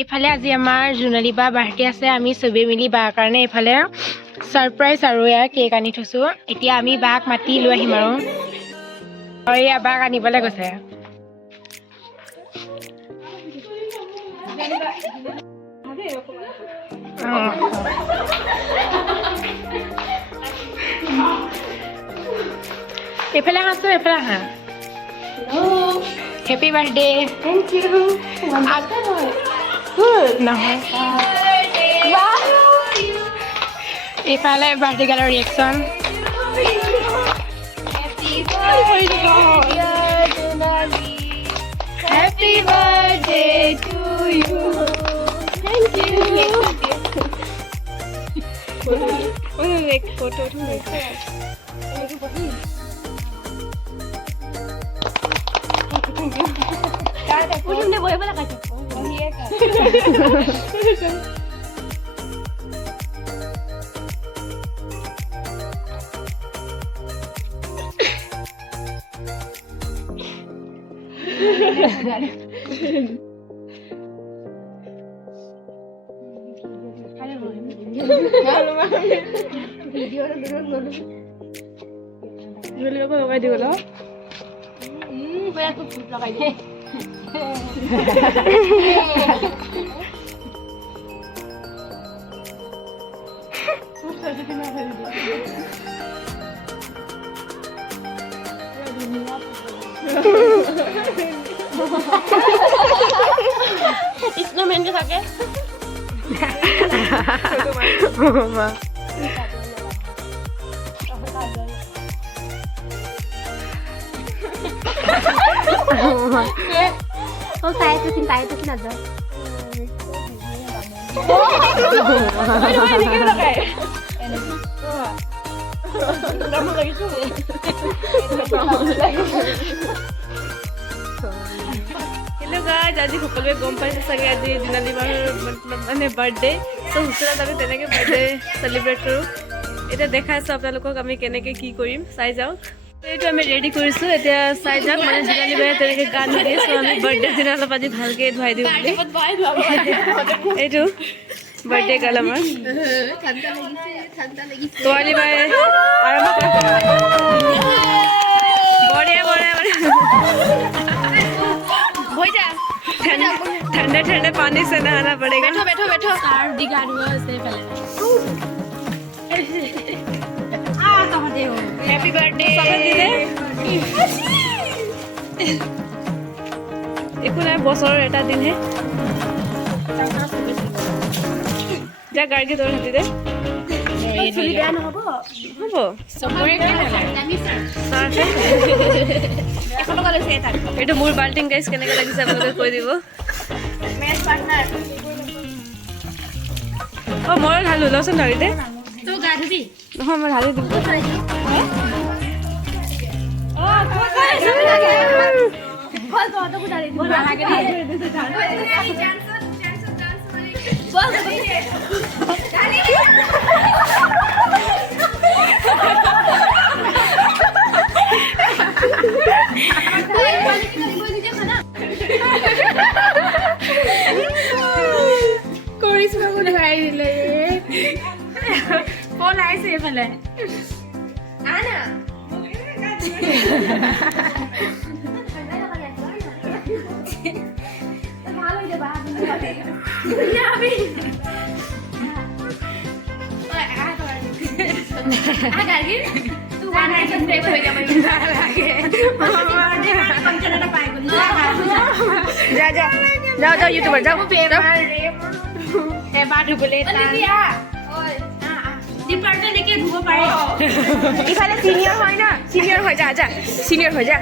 এইফালে আজি আমাৰ জোনালী বা বাৰ্থডে আছে আমি চবেই মিলি বাৰ কাৰণে এইফালে সাৰপ্ৰাইজ আৰু ইয়াৰ কেক আনি থৈছো এতিয়া আমি বাক মাতি লৈ আহিম আৰু এয়া বাক আনিবলৈ গৈছে এইফালে আছো এইফালে আহা Happy birthday. Thank you. Good. No. Wow. Ifale birthday girl reaction. Happy birthday, dear Dunali. Happy birthday to you. Thank you. Make photo. Udah boleh boleh kaca. Oh iya kan. Video dulu. Video apa lagi dulu? Banyak tuh lagi. Instrumen ke sakit? Mama. Oh, saya itu cinta itu sih aja. Hello guys, আজি সকলোৱে গম পাইছে চাগে আজি দিনালী বাৰ মানে birthday তো হোষ্টেলত আমি তেনেকৈ বাৰ্থডে চেলিব্ৰেট কৰোঁ এতিয়া দেখাইছোঁ আপোনালোকক আমি কেনেকৈ কি কৰিম চাই যাওক এইটো আমি ৰেডি কৰিছোঁ এতিয়া চাই যাওক মানে দিনালী বাৰে তেনেকৈ গান দিয়ে চ' আমি বাৰ্থডে দিনা অলপ আজি ভালকৈ ধুৱাই দিওঁ বুলি এইটো বাৰ্থডে গাল আমাৰ তোৱালী বাৰে আৰম্ভ বঢ়িয়া ठंडे ठंडे पानी से नहाना पड़ेगा बैठो सार दिखा दूंगा से पहले आ तो दे हो हैप्पी बर्थडे सब दिले একো নাই বছৰৰ এটা দিন হে যা গাড়ী দৌৰ হাতি দে চুলি বেয়া নহব হ'ব চবৰে দামি স্যাৰ এখন টকা লৈছে এটা এইটো মোৰ বাল্টিং গাইছ কেনেকৈ লাগিছে আপোনালোকে কৈ দিব মেচ পাৰ্টনাৰ অ মই ঢালো লচোন ধৰি দে তো গা ধুবি নহয় মই ঢালি দিম অ কোথায় সবে লাগে বল তো তো কুদালি বল লাগে বল ঢালি কৰিছমা কোন ভাই দিলে ফোন আইছে এফালে আনা ভালো হইছে বা আমি আগারগি তু গানা ব্রেক হয়ে যাবে লাগে পাই যা যাও ইউটিউবার যাও এবার ঢুকলে ডিপার্টমেন্ট দেখে ধুব পারে ইফালে সিনিয়র হয় না সিনিয়র হয়ে যা সিনিয়র হয়ে যা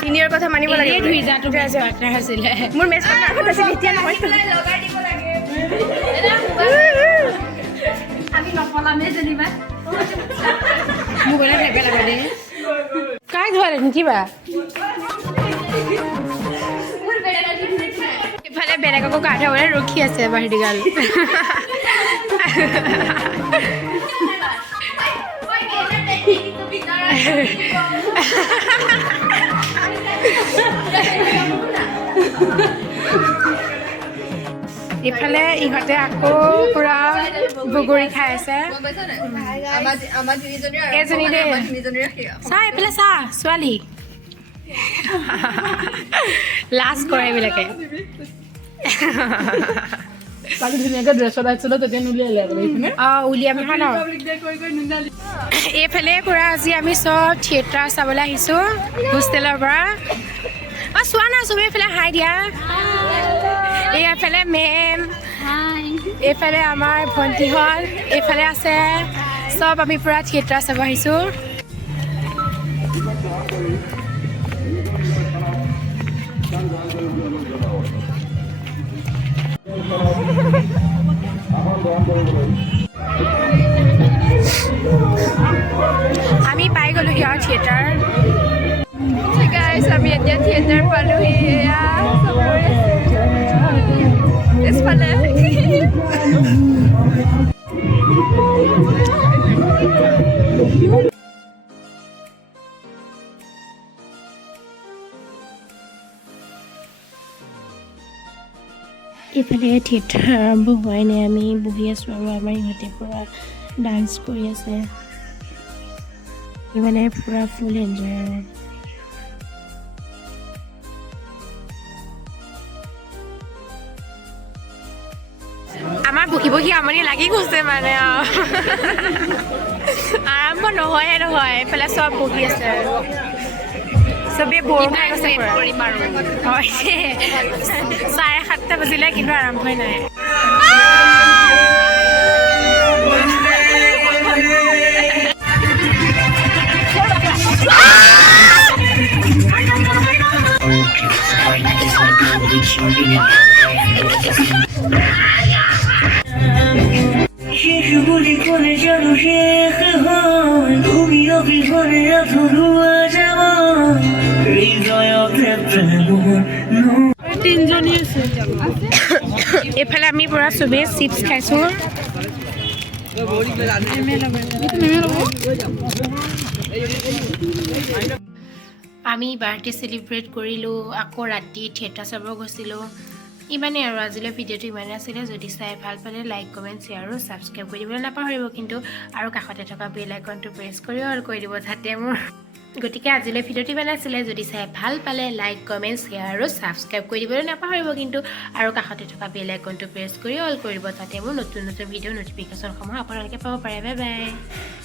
সিনিয়র কথা মানিব লাগে ধুই যা তো পার্টনার আছিল মোৰ মেচ পার্টনার কথা আছিল এতিয়া নহয় লগাই দিব লাগে আমি নপলামে যেনিবা মোবাইল ঢাকা লাগা দে কাই ধরে কিবা ইফালে বেলেগকো গা ধুবলৈ ৰখি আছে বাহিৰ গাল ইফালে ইহঁতে আকৌ পুৰা বগৰী খাই আছে এজনী দেই চা এইফালে চা ছোৱালী লাজ কৰে এইবিলাকে ধুনীয়াকে ড্ৰেছত আহিছিল তেতিয়া নুলিয়ালে উলিয়াম নহয় ন এইফালে পুৰা আজি আমি চব থিয়েটাৰ চাবলৈ আহিছোঁ হোষ্টেলৰ পৰা চোৱা না চবেই এইফালে হাই দিয়া এইফালে মেম এইফালে আমাৰ ভণ্টিহঁত এইফালে আছে চব আমি পুৰা থিয়েটাৰ চাব আহিছোঁ আমি পাই গ'লোহি আৰু থিয়েটাৰ আমি এতিয়া থিয়েটাৰ পালোহি পিছফালে এইফালে থিয়েটাৰ আৰম্ভ হোৱাই নাই আমি বহি আছোঁ আৰু আমাৰ ইহঁতে পূৰা ডান্স কৰি আছে মানে পূৰা ফুল এনজয় আৰু আমাৰ বহি বহি আমনি লাগি গৈছে মানে আৰম্ভ নহয় এইফালে চব বহি আছে চবেই বৰ খাই গৈছে 7:30 বাজিলে কিন্তু আৰম্ভই নাই শিশুগুলি কৰে যেন শেখ হয় তুমি অভিঘৰে ধৰুয়া যাওয়া হৃদয়তে তিনজনী আছে এইফালে আমি পুৰা চবেই চিপছ খাইছোঁ আমি বাৰ্থডে চেলিব্ৰেট কৰিলোঁ আকৌ ৰাতি থিয়েটাৰ চাব গৈছিলোঁ ইমানেই আৰু আজিলৈ ভিডিঅ'টো ইমানেই আছিলে যদি চাই ভাল পালে লাইক কমেণ্ট শ্বেয়াৰ আৰু ছাবস্ক্ৰাইব কৰি দিবলৈ নাপাহৰিব কিন্তু আৰু কাষতে থকা বেল আইকনটো প্ৰেছ কৰি অল কৰি দিব যাতে মোৰ গতিকে আজিলৈ ভিডিঅ'টো ইমানেই আছিলে যদি চাই ভাল পালে লাইক কমেণ্ট শ্বেয়াৰ আৰু ছাবস্ক্ৰাইব কৰি দিবলৈ নাপাহৰিব কিন্তু আৰু কাষতে থকা বেল আইকনটো প্ৰেছ কৰি অল কৰি দিব যাতে মোৰ নতুন নতুন ভিডিঅ' ন'টিফিকেশ্যনসমূহ আপোনালোকে পাব পাৰে বাই বাই